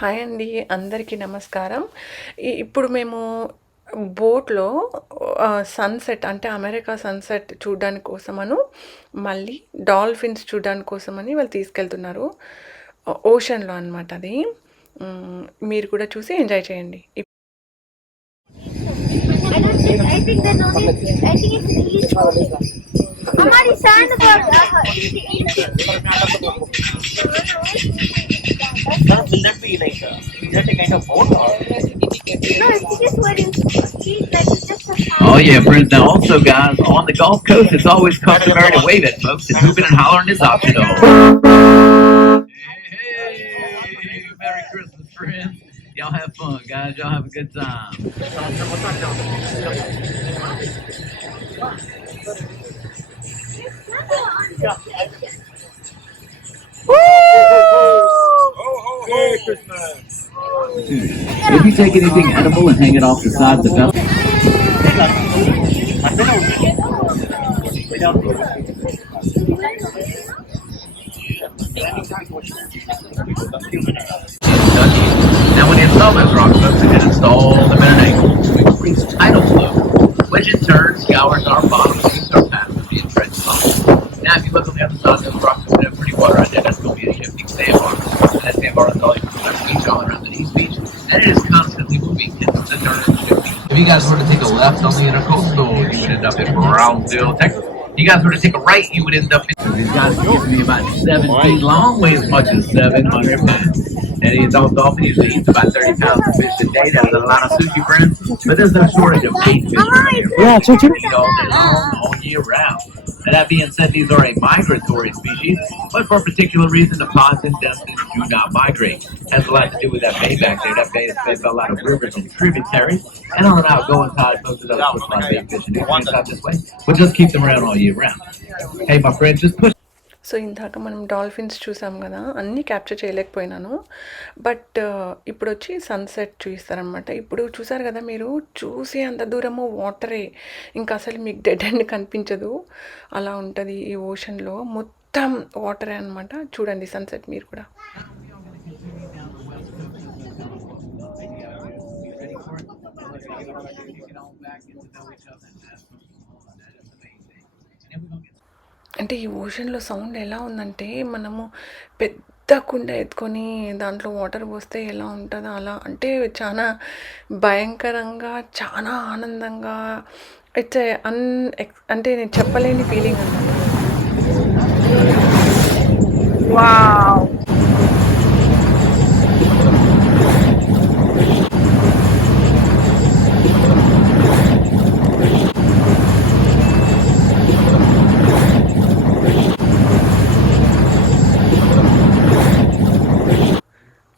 Hi అండి అందరికీ నమస్కారం ఈ- ఇప్పుడు మేము బోట్లో సన్సెట్ అంటే అమెరికా సన్సెట్ చూడడానికి కోసమను మళ్ళీ డాల్ఫిన్స్ చూడడానికి కోసమని వాళ్ళు తీసుకెళ్తున్నారు ఓషన్లో అనమాట అది మ్, మీరు కూడా చూసి ఎంజాయ్ చేయండి ఇప్- I don't think. I think they're not. I think it's English. हमारी sand पर Sir, Will that be like, uh, is that a kind of boat or? no, it's just where you like it's just a. Oh yeah, friends. Now also, guys, on the Gulf Coast, it's always customary to wave at folks, and hooping and hollering is optional. Hey, Merry Christmas, friends. Y'all have fun, guys. Y'all have a good time. If you take anything edible and hang it off the side of the vessel. Now, when you install those rock you can install them at an angle to increase tidal flow, which in turn scours our bottom and keeps our path from being trenched on. Now, if you look on the other side of those rocks, we have pretty water out there. That's going to be a shifting sandbar. And that sandbar is all the beach all around the East Beach, and it is constantly moving in the turn and shifting. If you guys were to take a left on the intercoastal, you would end up in Brownsville, Texas. If you guys were to take a right, you would end up in. These guys used to be about seven feet long, weigh as much as 700 pounds. And the adult dolphin usually eats about 30 pounds of fish a day. That's a lot of sushi, friends. But there's no shortage of bait fish around here. Yeah, They eat all day long, all year round. And that being said, these are a migratory species, but for a particular reason, the ponds and destins do not migrate. Has a lot to do with that bay back there. That bay is fed a lot of rivers and tributaries. And on an outgoing tide, most of those push a lot of bait fish and nutrients out this way. We'll just keep them around all year round. Hey, my friend, just push so ఇందాక మనం dolphins చూసాం కదా అన్నీ capture చేయలేకపోయినాను but ఇప్పుడు వచ్చి sunset చూపిస్తారనమాట ఇప్పుడు చూసారు కదా మీరు చూసే అంత దూరము వాటరే ఇంకా అసలు మీకు డెడ్ అండ్ కనిపించదు అలా ఉంటుంది ఈ ఓషన్లో మొత్తం వాటరే అనమాట చూడండి సన్సెట్ మీరు కూడా అంటే ఈ ఓషన్లో సౌండ్ ఎలా ఉందంటే మనము పెద్ద కుండ ఎత్తుకొని దాంట్లో వాటర్ పోస్తే ఎలా ఉంటుందో అలా అంటే చాలా భయంకరంగా చాలా ఆనందంగా ఇట్స్ అన్ అంటే నేను చెప్పలేని ఫీలింగ్ అన్నమాట. వావ్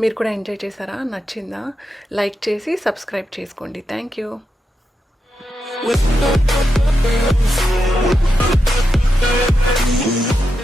మీరు కూడా ఎంజాయ్ చేశారా? నచ్చిందా? లైక్ చేసి సబ్స్క్రైబ్ చేసుకోండి. Thank you. Thank.